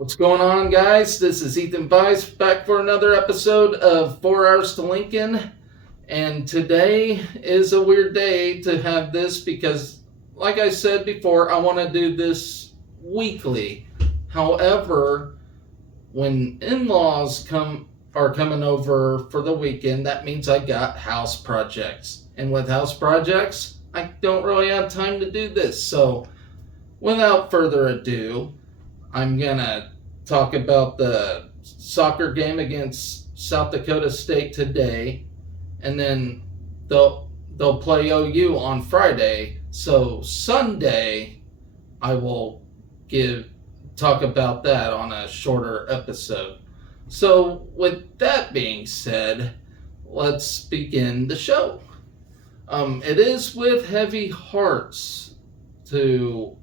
What's going on, guys? This is Ethan Weiss back for another episode of 4 Hours to Lincoln. And today is a weird day to have this because, like I said before, I want to do this weekly. However, when in-laws are coming over for the weekend, that means I got house projects. And with house projects, I don't really have time to do this. So, without further ado, I'm going to talk about the soccer game against South Dakota State today, and then they'll play OU on Friday. So Sunday, I will talk about that on a shorter episode. So with that being said, let's begin the show. It is with heavy hearts to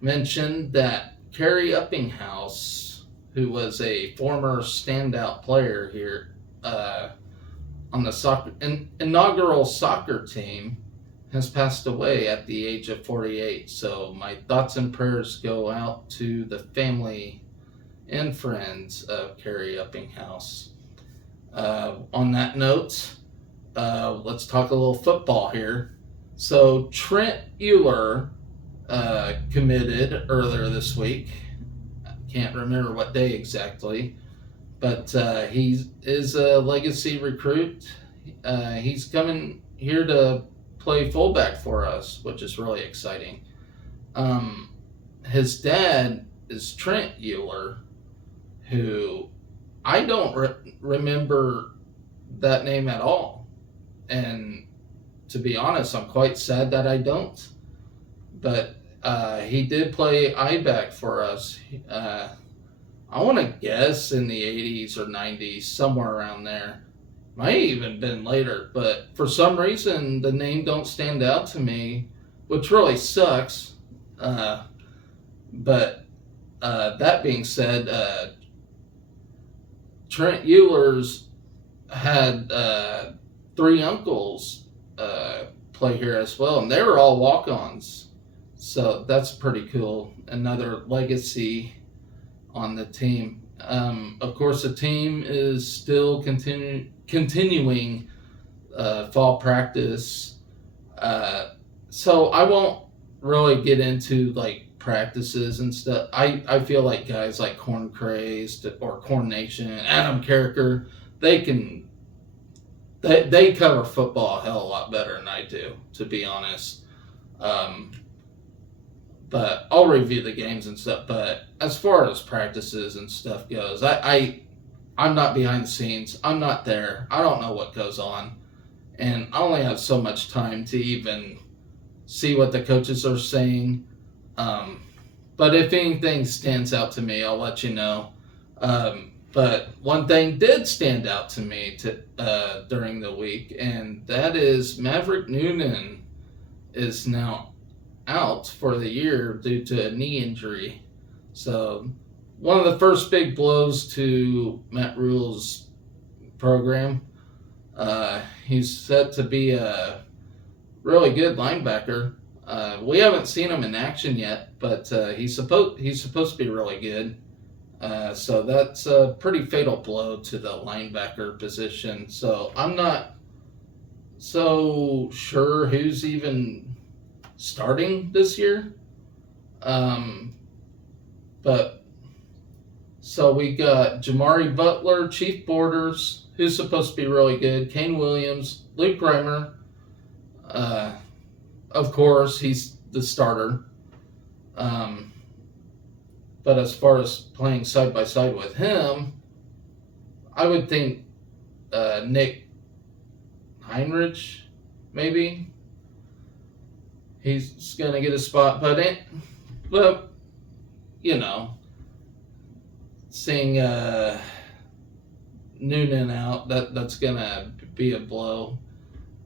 mention that Kerry Uppinghouse, who was a former standout player here on the inaugural soccer team, has passed away at the age of 48. So my thoughts and prayers go out to the family and friends of Kerry Uppinghouse. On that note, let's talk a little football here. So Trent Euler committed earlier this week. I can't remember what day exactly, but he is a legacy recruit. He's coming here to play fullback for us, which is really exciting. His dad is Trent Euler, who I don't remember that name at all. And to be honest, I'm quite sad that I don't. But he did play I-back for us. I want to guess in the 80s or 90s, somewhere around there. Might even been later, but for some reason the name don't stand out to me, which really sucks. But that being said, Trent Euler's had 3 uncles play here as well, and they were all walk-ons. So that's pretty cool. Another legacy on the team. Of course, the team is still continuing fall practice. So I won't really get into like practices and stuff. I feel like guys like Corn Crazed or Corn Nation, Adam Carricker, they cover football a hell of a lot better than I do, to be honest. But I'll review the games and stuff. But as far as practices and stuff goes, I'm not behind the scenes. I'm not there. I don't know what goes on. And I only have so much time to even see what the coaches are saying. But if anything stands out to me, I'll let you know. But one thing did stand out to me during the week, and that is Maverick Noonan is now out for the year due to a knee injury. So one of the first big blows to Matt Rule's program. He's set to be a really good linebacker. We haven't seen him in action yet, but he's supposed to be really good. So that's a pretty fatal blow to the linebacker position. So I'm not so sure who's even starting this year. But so we got Jamari Butler, Chief Borders, who's supposed to be really good, Kane Williams, Luke Reimer. Of course, he's the starter. But as far as playing side by side with him, I would think Nick Heinrich, maybe. He's going to get a spot, but you know, seeing Noonan out, that's going to be a blow.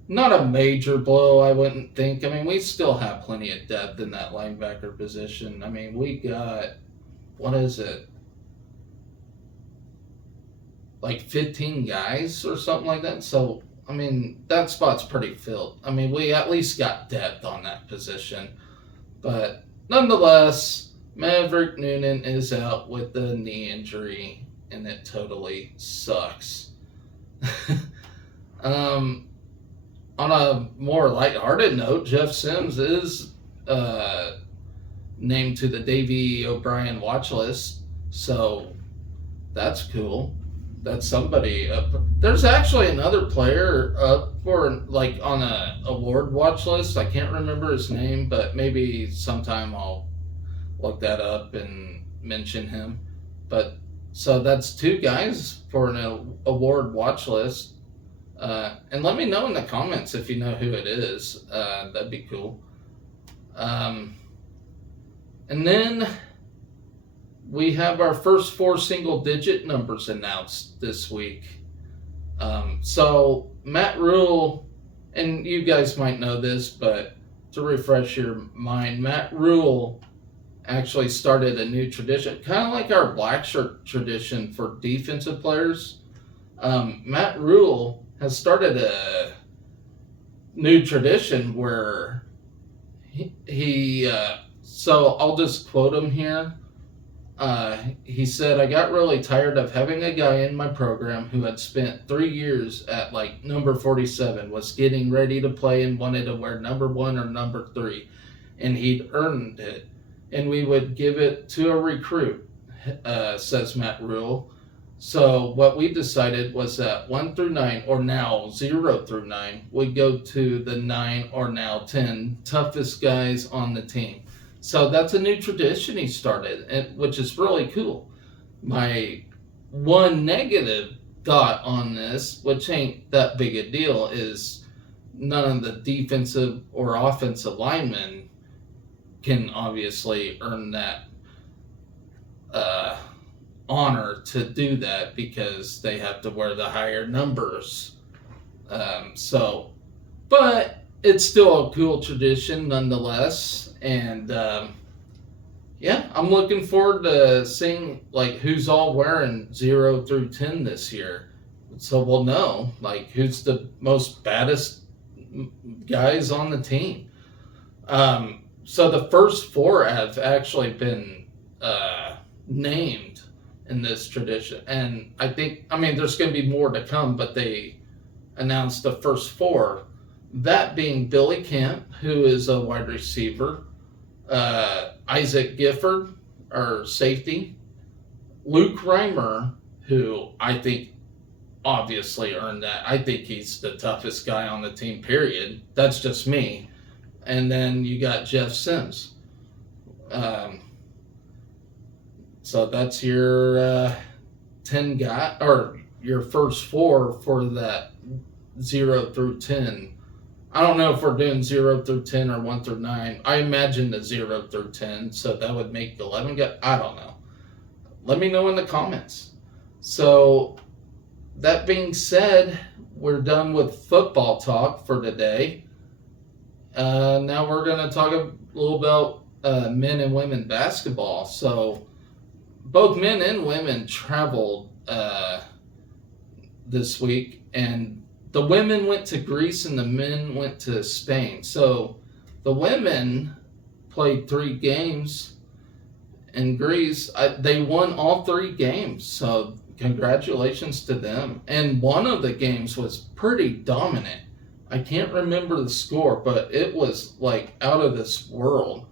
Not a major blow, I wouldn't think. I mean, we still have plenty of depth in that linebacker position. I mean, we got, what is it? Like 15 guys or something like that. So, I mean, that spot's pretty filled. I mean, we at least got depth on that position. But nonetheless, Maverick Noonan is out with the knee injury, and it totally sucks. On a more lighthearted note, Jeff Sims is named to the Davey O'Brien watch list, so that's cool. That's somebody up. There's actually another player up for like on a award watch list. I can't remember his name, but maybe sometime I'll look that up and mention him. But so that's two guys for an award watch list. And let me know in the comments if you know who it is. That'd be cool. And then we have our first 4 single-digit numbers announced this week. So Matt Rule, and you guys might know this, but to refresh your mind, Matt Rule actually started a new tradition, kind of like our black shirt tradition for defensive players. Matt Rule has started a new tradition where so I'll just quote him here. He said, "I got really tired of having a guy in my program who had spent 3 years at like number 47, was getting ready to play and wanted to wear number 1 or number 3, and he'd earned it, and we would give it to a recruit," says Matt Rule. So what we decided was that 1 through 9, or now 0 through 9, would go to the 9 or now 10 toughest guys on the team. So that's a new tradition he started, which is really cool. My one negative thought on this, which ain't that big a deal, is none of the defensive or offensive linemen can obviously earn that honor to do that because they have to wear the higher numbers. But it's still a cool tradition nonetheless. And yeah, I'm looking forward to seeing like who's all wearing 0 through 10 this year. So we'll know like who's the most baddest guys on the team. So the first 4 have actually been named in this tradition, and I mean there's going to be more to come, but they announced the first 4, that being Billy Kemp, who is a wide receiver, Isaac Gifford, our safety, Luke Reimer, who I think obviously earned that. I think he's the toughest guy on the team, period. That's just me. And then you got Jeff Sims. So that's your 10 guy, or your first 4 for that 0 through 10. I don't know if we're doing 0 through 10 or 1 through 9. I imagine the 0 through 10, so that would make 11 guys. I don't know. Let me know in the comments. So that being said, we're done with football talk for today. Now we're going to talk a little about men and women basketball. So both men and women traveled this week, and the women went to Greece and the men went to Spain. So the women played 3 games in Greece. They won all 3 games, so congratulations to them. And one of the games was pretty dominant. I can't remember the score, but it was like out of this world.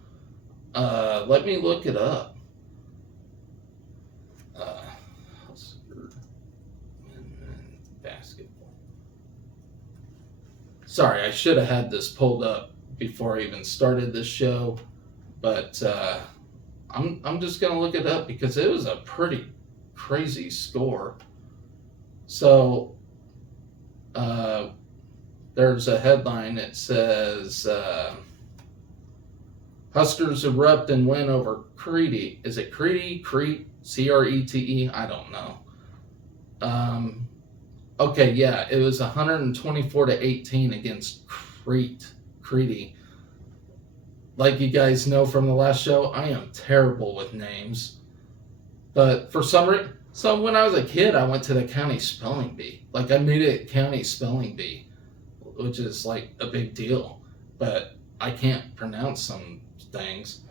Let me look it up. Basketball. Sorry, I should have had this pulled up before I even started this show, but I'm just gonna look it up because it was a pretty crazy score. So there's a headline. It says Huskers erupt and win over Crete. Is it Crete? Crete? Crete? I don't know. Okay, yeah, it was 124-18 against Crete. Like you guys know from the last show, I am terrible with names. But for some reason, so when I was a kid, I went to the county spelling bee. Like I made it county spelling bee, which is like a big deal. But I can't pronounce some things.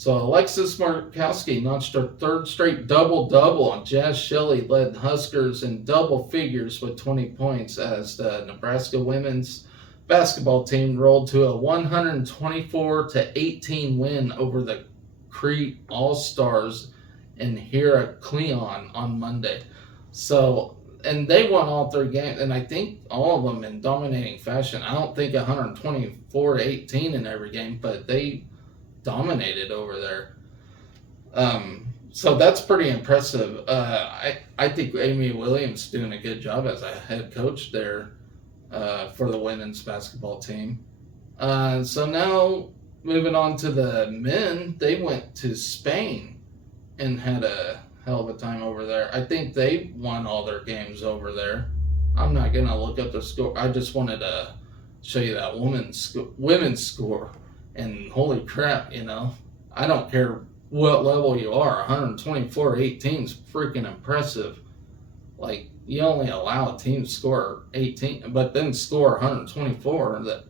So Alexis Markowski notched her third straight double-double, and Jazz Shelley led Huskers in double figures with 20 points as the Nebraska women's basketball team rolled to a 124-18 win over the Crete All-Stars in Heraclion on Monday. So, and they won all 3 games, and I think all of them in dominating fashion. I don't think 124-18 in every game, but they dominated over there. So that's pretty impressive. I think Amy Williams is doing a good job as a head coach there for the women's basketball team. So now moving on to the men, they went to Spain and had a hell of a time over there. I think they won all their games over there. I'm not going to look up the score. I just wanted to show you that women's score. And holy crap, I don't care what level you are, 124-18 is freaking impressive. Like, you only allow a team to score 18, but then score 124.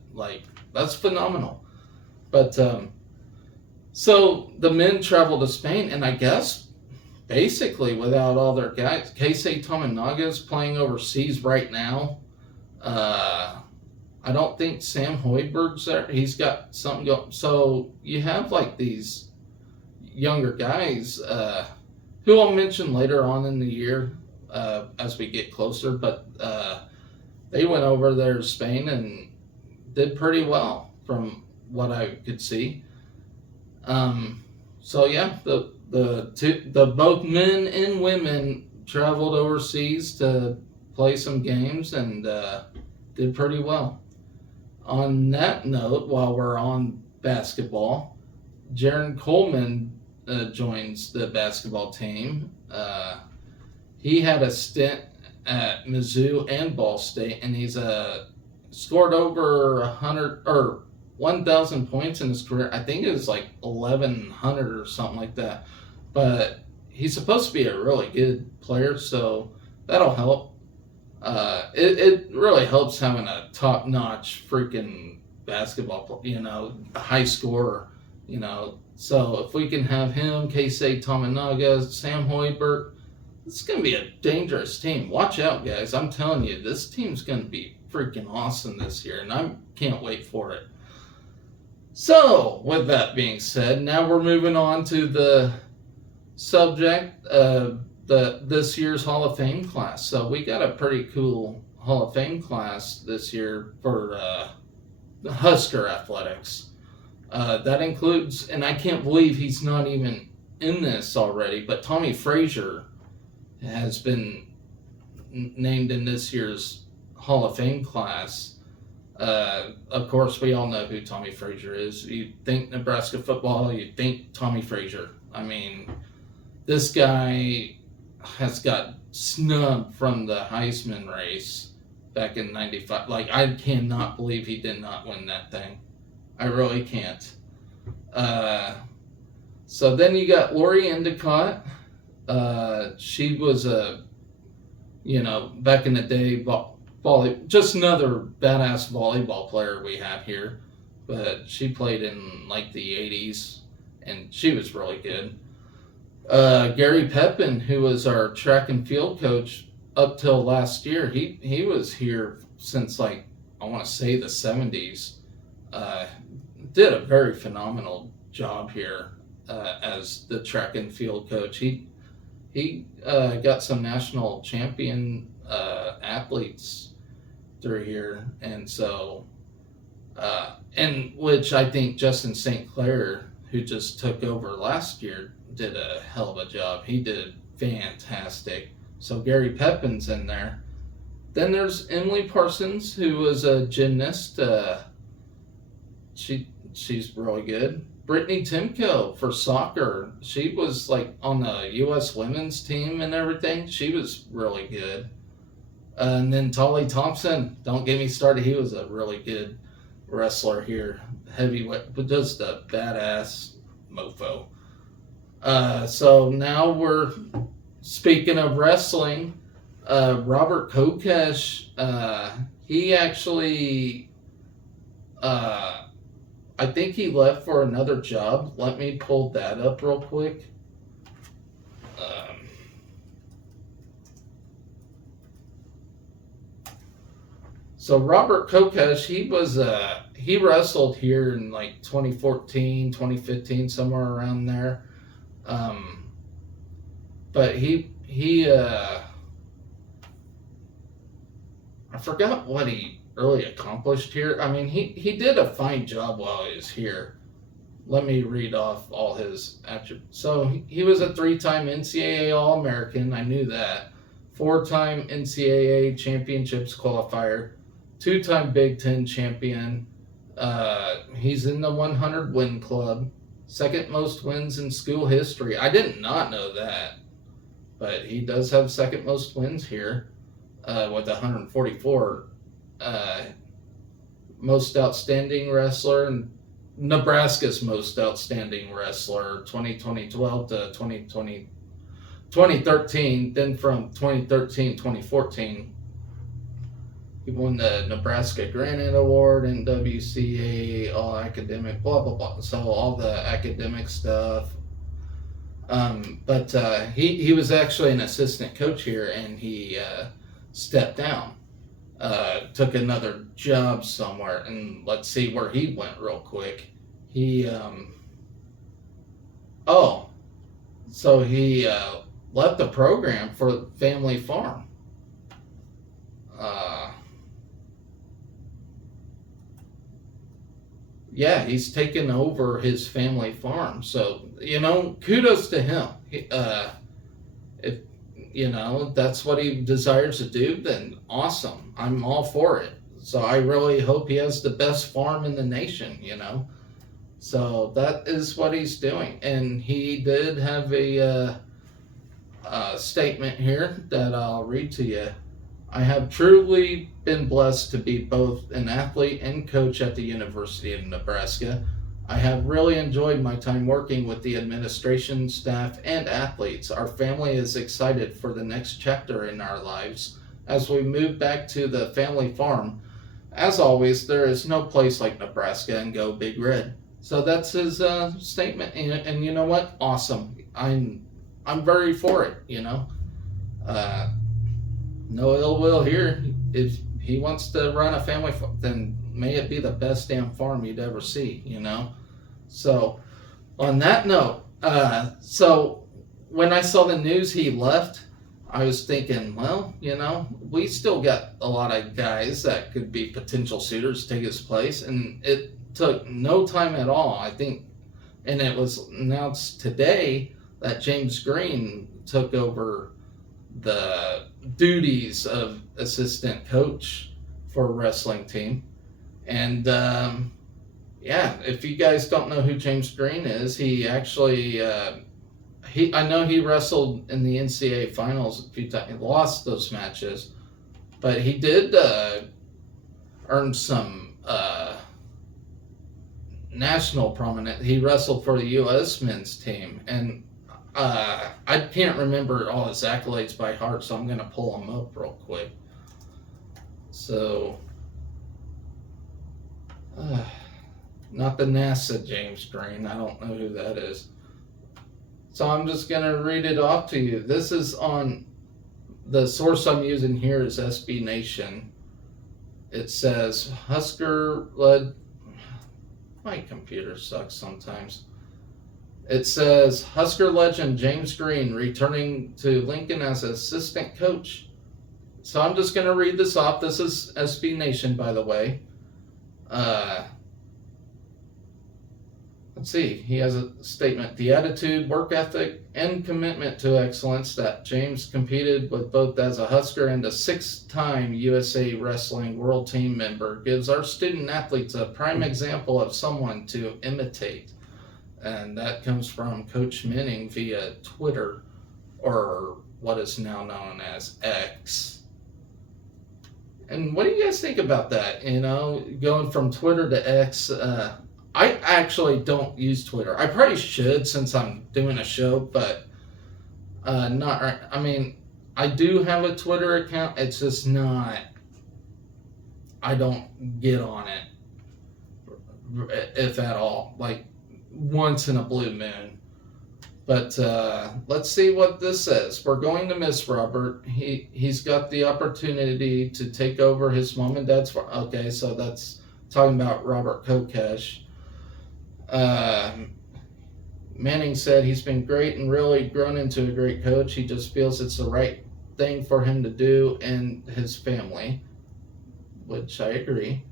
That's phenomenal. But, so the men traveled to Spain, and I guess basically without all their guys, Keisei Tominaga is playing overseas right now. I don't think Sam Hoiberg's there. He's got something going. So you have like these younger guys who I'll mention later on in the year as we get closer. But they went over there to Spain and did pretty well from what I could see. So yeah, the both men and women traveled overseas to play some games and did pretty well. On that note, while we're on basketball, Jaron Coleman joins the basketball team. He had a stint at Mizzou and Ball State, and he's scored over 100 or 1,000 points in his career. I think it was like 1,100 or something like that. But he's supposed to be a really good player, so that'll help. It really helps having a top-notch freaking basketball, a high scorer, So if we can have him, Keisei Tominaga, Sam Hoiberg, it's going to be a dangerous team. Watch out, guys. I'm telling you, this team's going to be freaking awesome this year, and I can't wait for it. So, with that being said, now we're moving on to the subject of this year's Hall of Fame class. So we got a pretty cool Hall of Fame class this year for the Husker athletics. That includes, and I can't believe he's not even in this already, but Tommy Frazier has been named in this year's Hall of Fame class. Of course, we all know who Tommy Frazier is. You think Nebraska football, you think Tommy Frazier. I mean, this guy has got snubbed from the Heisman race back in 95. Like, I cannot believe he did not win that thing. I really can't. So then you got Lori Endicott. She was back in the day, just another badass volleyball player we have here. But she played in like the 80s, and she was really good. Gary Pepin, who was our track and field coach up till last year, he was here since I want to say the 70s. Did a very phenomenal job here as the track and field coach. He got some national champion athletes through here, and so and which I think Justin St. Clair, who just took over last year, did a hell of a job. He did fantastic. So Gary Pepin's in there. Then there's Emily Parsons, who was a gymnast. She's really good. Brittany Timko for soccer. She was on the U.S. women's team and everything. She was really good. And then Tolly Thompson. Don't get me started. He was a really good wrestler here. Heavyweight, but just a badass mofo. So now we're speaking of wrestling. Robert Kokesh, he actually, I I think he left for another job. Let me pull that up real quick. So Robert Kokesh, he wrestled here in like 2014, 2015, somewhere around there. But I forgot what he really accomplished here. I mean, he did a fine job while he was here. Let me read off all his attributes. So he was a 3-time NCAA All-American. I knew that. 4-time NCAA Championships qualifier. 2-time Big Ten champion. He's in the 100 win club. Second most wins in school history. I did not know that. But he does have second most wins here with 144. Most outstanding wrestler and Nebraska's most outstanding wrestler 2012 to 2013. Then from 2013-2014, he won the Nebraska Granite Award and WCA All Academic, blah, blah, blah. So all the academic stuff. But he was actually an assistant coach here, and he stepped down. Took another job somewhere, and let's see where he went real quick. He left the program for Family Farm. Yeah, he's taken over his family farm. So, kudos to him. If, that's what he desires to do, then awesome. I'm all for it. So I really hope he has the best farm in the nation, So that is what he's doing. And he did have a statement here that I'll read to you. I have truly been blessed to be both an athlete and coach at the University of Nebraska. I have really enjoyed my time working with the administration, staff, and athletes. Our family is excited for the next chapter in our lives as we move back to the family farm. As always, there is no place like Nebraska, and go Big Red. So that's his statement, and you know what? Awesome. I'm very for it. No ill will here. If he wants to run a family farm, then may it be the best damn farm you'd ever see, So, on that note, so when I saw the news he left, I was thinking, well, we still got a lot of guys that could be potential suitors to take his place, and it took no time at all, I think, and it was announced today that James Green took over the duties of assistant coach for a wrestling team. And if you guys don't know who James Green is, he actually I know he wrestled in the NCAA finals a few times. He lost those matches, but he did earn some national prominence. He wrestled for the U.S. men's team, and I can't remember all his accolades by heart, so I'm going to pull them up real quick. So, not the NASA James Green. I don't know who that is. So I'm just going to read it off to you. This is on, the source I'm using here is SB Nation. It says, my computer sucks sometimes. It says, Husker legend James Green returning to Lincoln as assistant coach. So I'm just going to read this off. This is SB Nation, by the way. Let's see. He has a statement. The attitude, work ethic, and commitment to excellence that James competed with both as a Husker and a 6-time USA Wrestling World Team member gives our student athletes a prime example of someone to imitate. And that comes from Coach Manning via Twitter, or what is now known as X. And what do you guys think about that? Going from Twitter to X. I actually don't use Twitter. I probably should since I'm doing a show, but not right. I mean, I do have a Twitter account. It's just not, I don't get on it if at all, like once in a blue moon. But let's see what this says. We're going to miss Robert. He's got the opportunity to take over his mom and dad's farm. Okay, so that's talking about Robert Kokesh. Manning said he's been great and really grown into a great coach. He just feels it's the right thing for him to do and his family, which I agree.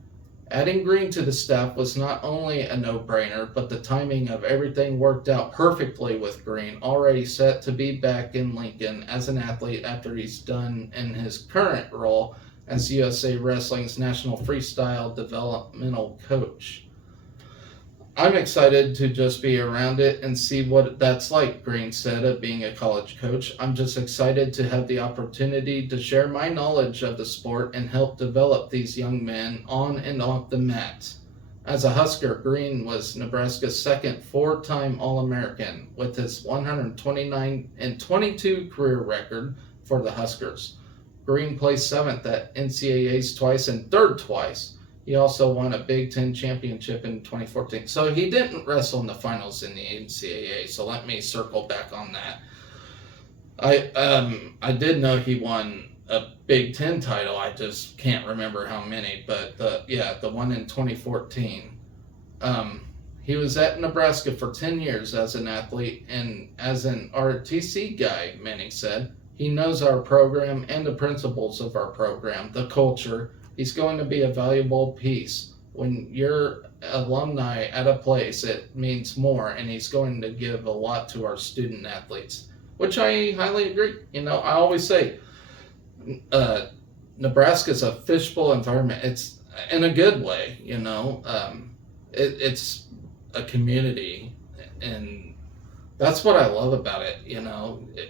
Adding Green to the staff was not only a no-brainer, but the timing of everything worked out perfectly with Green, already set to be back in Lincoln as an athlete after he's done in his current role as USA Wrestling's National Freestyle Developmental Coach. I'm excited to just be around it and see what that's like, Green said, of being a college coach. I'm just excited to have the opportunity to share my knowledge of the sport and help develop these young men on and off the mat. As a Husker, Green was Nebraska's second four-time All-American with his 129-22 career record for the Huskers. Green placed seventh at NCAAs twice and third twice. He also won a Big Ten championship in 2014. So he didn't wrestle in the finals in the NCAA. So let me circle back on that. I did know he won a Big Ten title. I just can't remember how many. But the one in 2014. He was at Nebraska for 10 years as an athlete and as an RTC guy, Manning said. He knows our program and the principles of our program, the culture. He's going to be a valuable piece. When you're alumni at a place, it means more, and he's going to give a lot to our student athletes, which I highly agree. I always say Nebraska's a fishbowl environment. It's in a good way, it's a community, and that's what I love about it.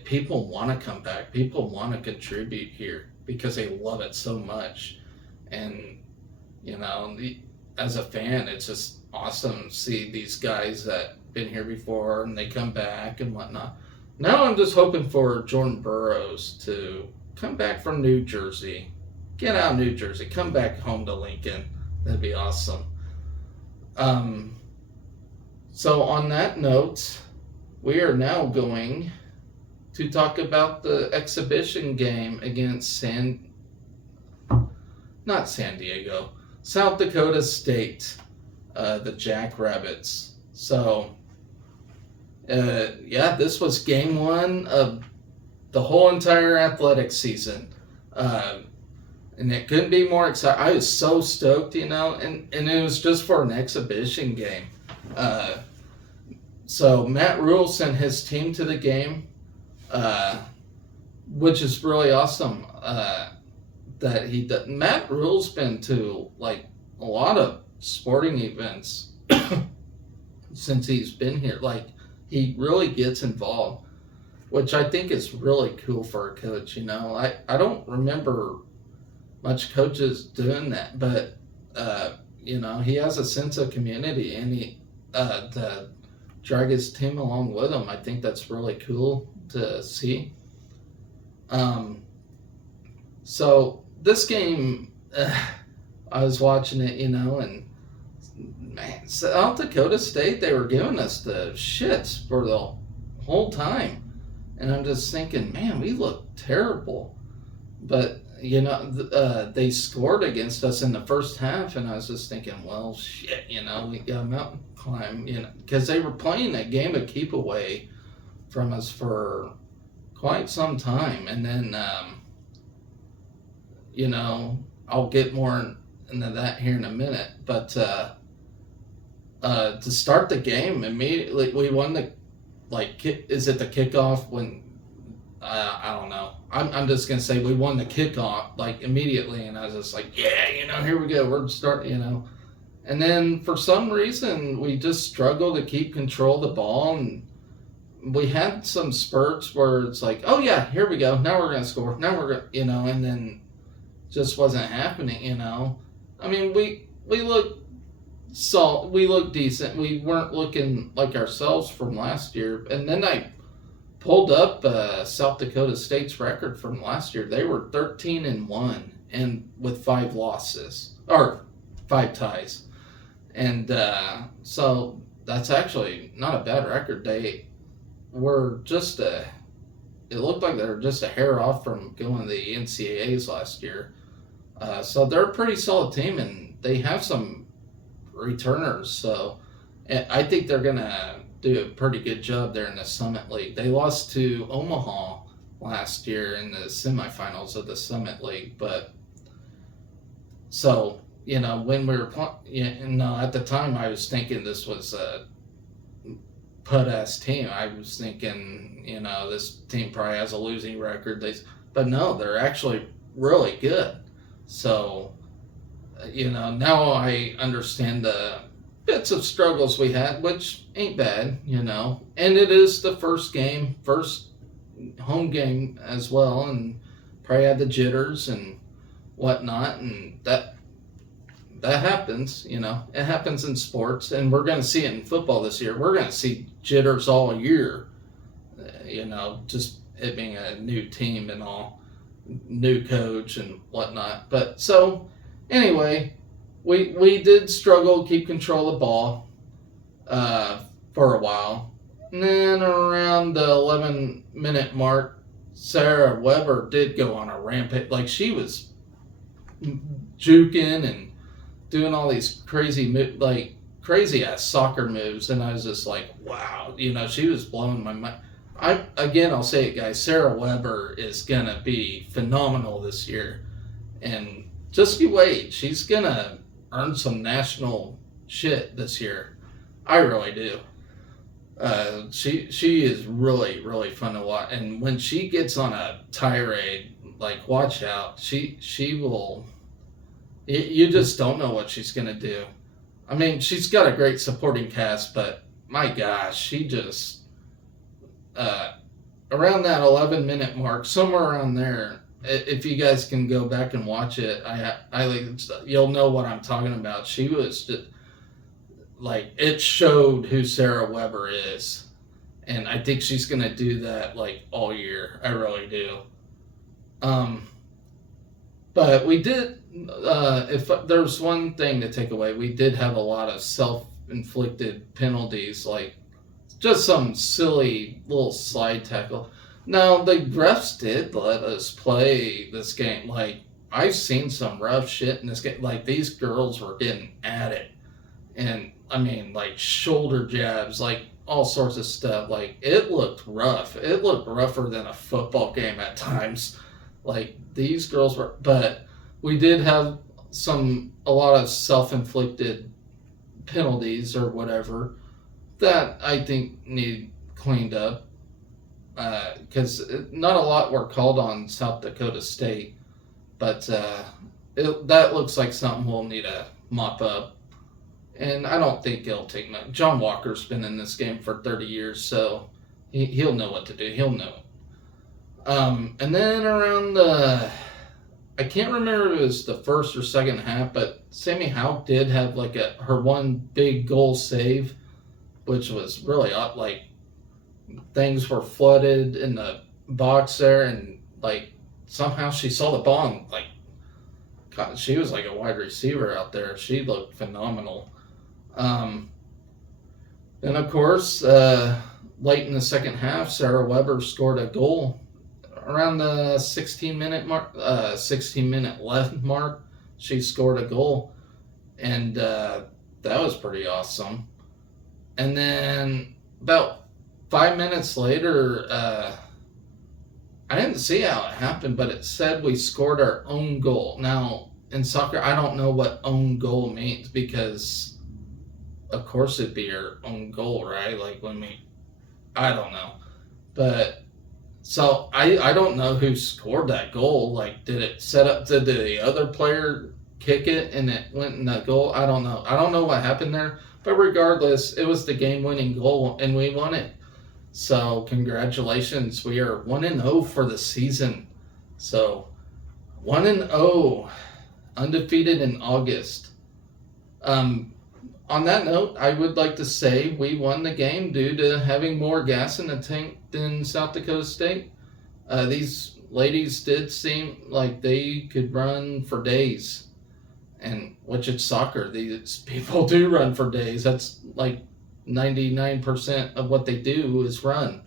People want to come back. People want to contribute here because they love it so much. And, as a fan, it's just awesome to see these guys that been here before and they come back and whatnot. Now I'm just hoping for Jordan Burroughs to come back from New Jersey. Get out of New Jersey. Come back home to Lincoln. That'd be awesome. So on that note, we are now going to talk about the exhibition game against South Dakota State, the Jackrabbits. So, this was game one of the whole entire athletic season. And it couldn't be more exciting. I was so stoked, and it was just for an exhibition game. So Matt Rule sent his team to the game, which is really awesome. That he did. Matt Rule's been to a lot of sporting events since he's been here. He really gets involved, which I think is really cool for a coach. I don't remember much coaches doing that, but he has a sense of community, and he to drag his team along with him. I think that's really cool to see. So this game, I was watching it, and man, South Dakota State, they were giving us the shits for the whole time. And I'm just thinking, man, we look terrible. But, they scored against us in the first half, and I was just thinking, well, shit, we got a mountain climb, because they were playing that game of keep away from us for quite some time. And then, I'll get more into that here in a minute. But to start the game, immediately we won the, is it the kickoff when, I don't know. I'm just going to say we won the kickoff, immediately. And I was just like, yeah, here we go. We're starting, And then for some reason, we just struggled to keep control of the ball. And we had some spurts where it's like, oh, yeah, here we go. Now we're going to score. Now we're going to, and then just wasn't happening, I mean, we looked decent. We weren't looking like ourselves from last year. And then I pulled up South Dakota State's record from last year. They were 13-1 and with 5 losses or 5 ties. And so that's actually not a bad record. They were just it looked like they were just a hair off from going to the NCAAs last year. So they're a pretty solid team, and they have some returners. So I think they're going to do a pretty good job there in the Summit League. They lost to Omaha last year in the semifinals of the Summit League, but so when we were at the time I was thinking this was a put-ass team. I was thinking this team probably has a losing record. But no, they're actually really good. So now I understand the bits of struggles we had, which ain't bad, and it is the first home game as well, and probably had the jitters and whatnot, and that happens, it happens in sports, and we're going to see it in football this year. We're going to see jitters all year, just it being a new team and all, new coach and whatnot. But so anyway, we did struggle to keep control of the ball for a while. And then around the 11-minute mark, Sarah Weber did go on a rampage. Like, she was juking and doing all these crazy ass soccer moves, and I was just like, wow, she was blowing my mind. I'll say it, guys, Sarah Weber is gonna be phenomenal this year, and just you wait, she's gonna earn some national shit this year. I really do. She is really, really fun to watch, and when she gets on a tirade, like, watch out, she will. You just don't know what she's gonna do. I mean, she's got a great supporting cast, but my gosh, she just around that 11-minute mark, somewhere around there. If you guys can go back and watch it, you'll know what I'm talking about. She was just, like, it showed who Sarah Weber is, and I think she's gonna do that like all year. I really do. But we did. If there's one thing to take away, we did have a lot of self-inflicted penalties, like just some silly little slide tackle. Now, the refs did let us play this game. Like, I've seen some rough shit in this game. Like, these girls were getting at it. And, I mean, like, shoulder jabs, like, all sorts of stuff. Like, it looked rough. It looked rougher than a football game at times. Like, these girls were... But we did have a lot of self-inflicted penalties or whatever that I think need cleaned up. Because not a lot were called on South Dakota State, but that looks like something we'll need to mop up. And I don't think it'll take much. John Walker's been in this game for 30 years, so he'll know what to do. He'll know. And then around I can't remember if it was the first or second half, but Sammy Houck did have like her one big goal save, which was really like, things were flooded in the box there, and like somehow she saw the ball and like, God, she was like a wide receiver out there. She looked phenomenal. And of course, late in the second half, Sarah Weber scored a goal around the 16-minute mark, 16-minute left mark. She scored a goal, and that was pretty awesome. And then about 5 minutes later, I didn't see how it happened, but it said we scored our own goal. Now, in soccer, I don't know what own goal means, because of course it'd be your own goal, right? Like I don't know. But, so I don't know who scored that goal. Like, did the other player kick it and it went in that goal? I don't know. I don't know what happened there. But regardless, it was the game-winning goal, and we won it. So, congratulations. We are 1-0 for the season. So, 1-0, undefeated in August. On that note, I would like to say we won the game due to having more gas in the tank than South Dakota State. These ladies did seem like they could run for days. And which it's soccer. These people do run for days. That's like 99% of what they do is run.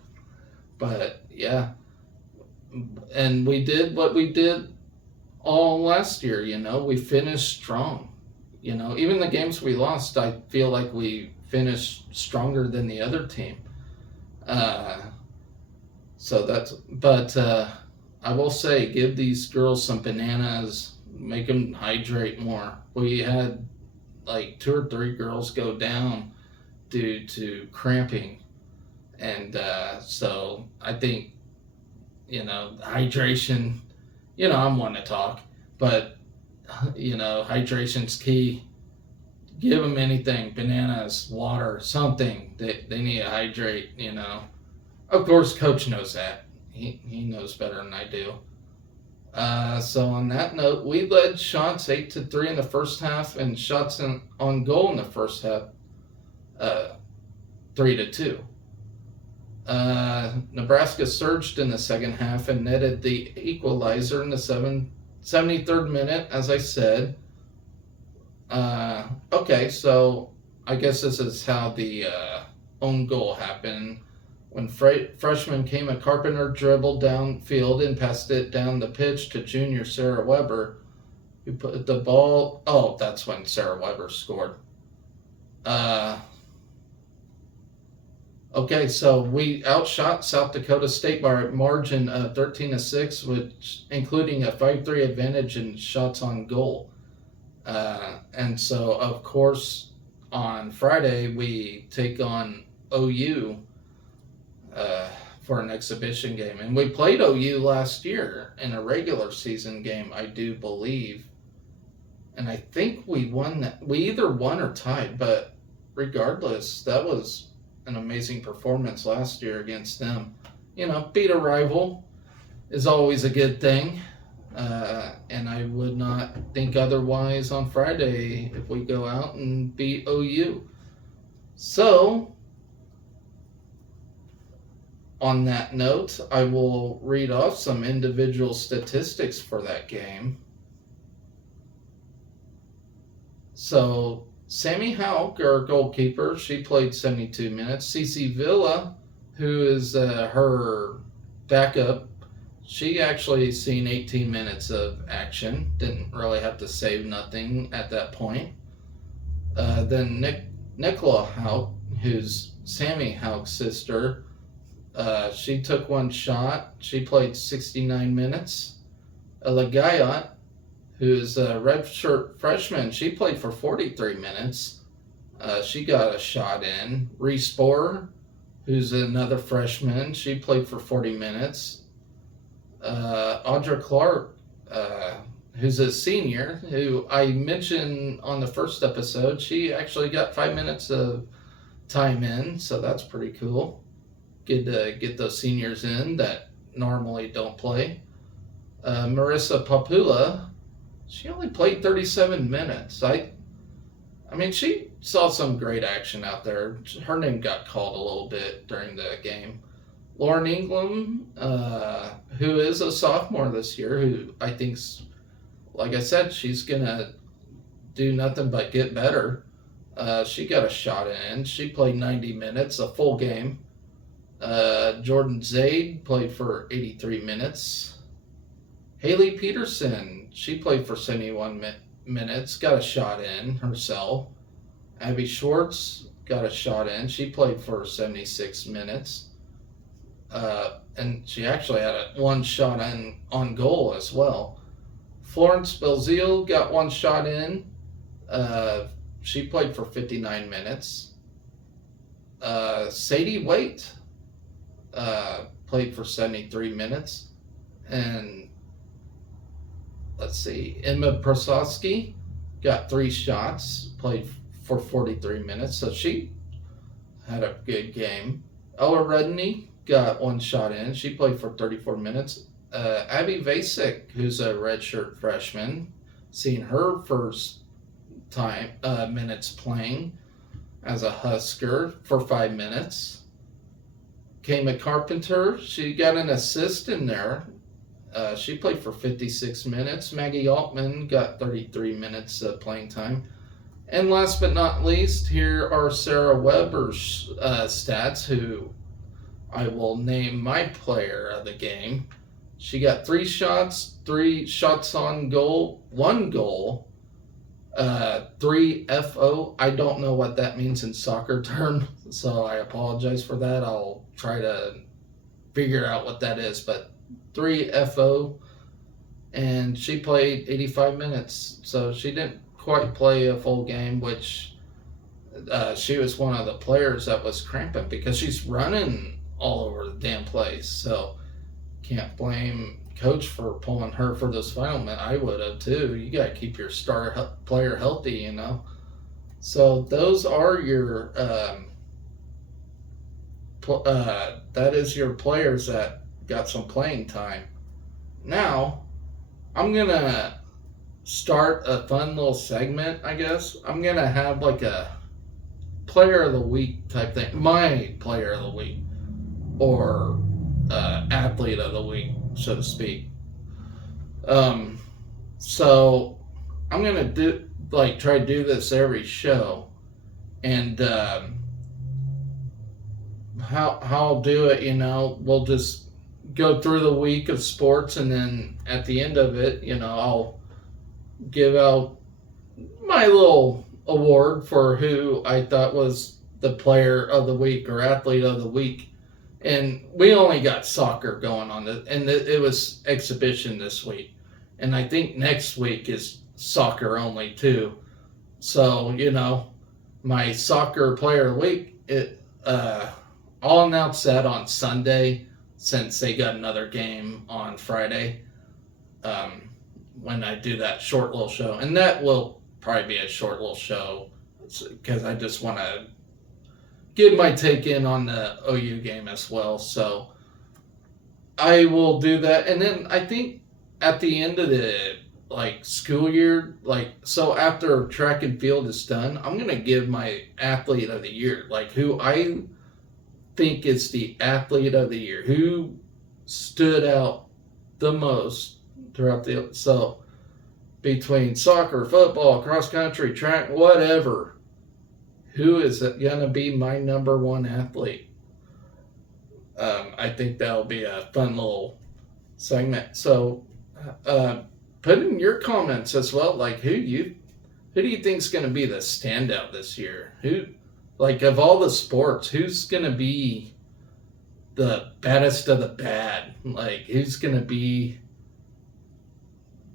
But yeah, and we did what we did all last year. We finished strong. Even the games we lost, I feel like we finished stronger than the other team. Uh, but I will say, give these girls some bananas, make them hydrate more. We had like 2 or 3 girls go down due to cramping, and so I think hydration. I'm one to talk, but hydration's key. Give them anything, bananas, water, something. They need to hydrate. Of course, coach knows that. He knows better than I do. So on that note, we led shots 8-3 in the first half, and shots on goal in the first half, 3-2. Nebraska surged in the second half and netted the equalizer in the 73rd minute, as I said. Okay, so I guess this is how the own goal happened. When freshman Kama Carpenter dribbled downfield and passed it down the pitch to junior Sarah Weber, who put the ball... Oh, that's when Sarah Weber scored. Okay, so we outshot South Dakota State by a margin of 13-6, which including a 5-3 advantage in shots on goal. And so, of course, on Friday we take on OU for an exhibition game, and we played OU last year in a regular season game, I do believe, and I think we won that. We either won or tied, but regardless, that was an amazing performance last year against them. Beat a rival is always a good thing, and I would not think otherwise on Friday if we go out and beat OU. So, on that note, I will read off some individual statistics for that game. So, Sammy Hauk, our goalkeeper, she played 72 minutes. Cece Villa, who is her backup, she actually seen 18 minutes of action. Didn't really have to save nothing at that point. Then Nicola Hauk, who's Sammy Hauk's sister, she took one shot. She played 69 minutes. Lagayat, who's a redshirt freshman, she played for 43 minutes. She got a shot in. Reese Borer, who's another freshman, she played for 40 minutes. Audra Clark, who's a senior, who I mentioned on the first episode, she actually got 5 minutes of time in, so that's pretty cool. Good to get those seniors in that normally don't play. Marissa Papula, she only played 37 minutes. I mean, she saw some great action out there. Her name got called a little bit during the game. Lauren Ingram, who is a sophomore this year, who I think's, like I said, she's going to do nothing but get better. She got a shot in. She played 90 minutes, a full game. Jordan Zaid played for 83 minutes. Haley Peterson, she played for 71 minutes, got a shot in herself. Abby Schwartz got a shot in. She played for 76 minutes. And she actually had one shot on goal as well. Florence Belzile got one shot in. She played for 59 minutes. Sadie Waite played for 73 minutes. And let's see, Emma Prasovsky got 3 shots, played for 43 minutes, so she had a good game. Ella Rudney got 1 shot in. She played for 34 minutes. Abby Vasek, who's a redshirt freshman, seen her first time minutes playing as a Husker for 5 minutes. Kama Carpenter, she got an assist in there. She played for 56 minutes. Maggie Altman got 33 minutes of playing time. And last but not least, here are Sarah Weber's stats, who I will name my player of the game. She got 3 shots on goal, 1 goal, 3 FO. I don't know what that means in soccer terms, so I apologize for that. I'll try to figure out what that is, but 3 FO, and she played 85 minutes, so she didn't quite play a full game, which she was one of the players that was cramping because she's running all over the damn place. So can't blame coach for pulling her for this final minute. I would have too. You got to keep your star player healthy, you know. So those are your that is your players that got some playing time. Now I'm gonna start a fun little segment, I guess. I'm gonna have like a player of the week type thing, my player of the week, or athlete of the week, so to speak. So I'm gonna try to do this every show, and how I'll do it, you know, we'll just go through the week of sports, and then at the end of it, you know, I'll give out my little award for who I thought was the player of the week or athlete of the week. And we only got soccer going on, and it was exhibition this week. And I think next week is soccer only too. So, you know, my soccer player of the week, I'll announce that on Sunday, since they got another game on Friday, when I do that short little show. And that will probably be a short little show, because I just want to give my take in on the OU game as well. So I will do that. And then I think at the end of the school year, so after track and field is done, I'm going to give my athlete of the year, who I think is the athlete of the year, who stood out the most throughout so between soccer, football, cross country, track, whatever, who is going to be my number one athlete? I think that'll be a fun little segment. So put in your comments as well, who do you think is going to be the standout this year? Who, of all the sports, who's going to be the baddest of the bad? Who's going to be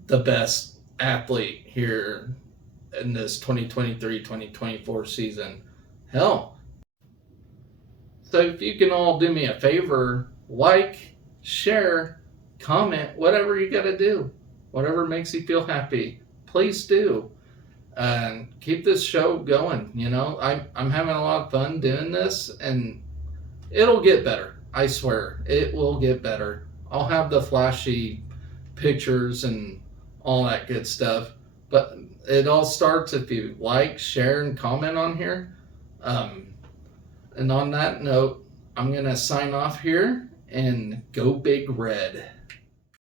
the best athlete here in this 2023-2024 season? Hell. So if you can all do me a favor, share, comment, whatever you got to do. Whatever makes you feel happy, please do. And keep this show going. You know, I'm having a lot of fun doing this, and it'll get better. I swear, it will get better. I'll have the flashy pictures and all that good stuff, but it all starts if you share, and comment on here. And on that note, I'm going to sign off here, and go Big Red.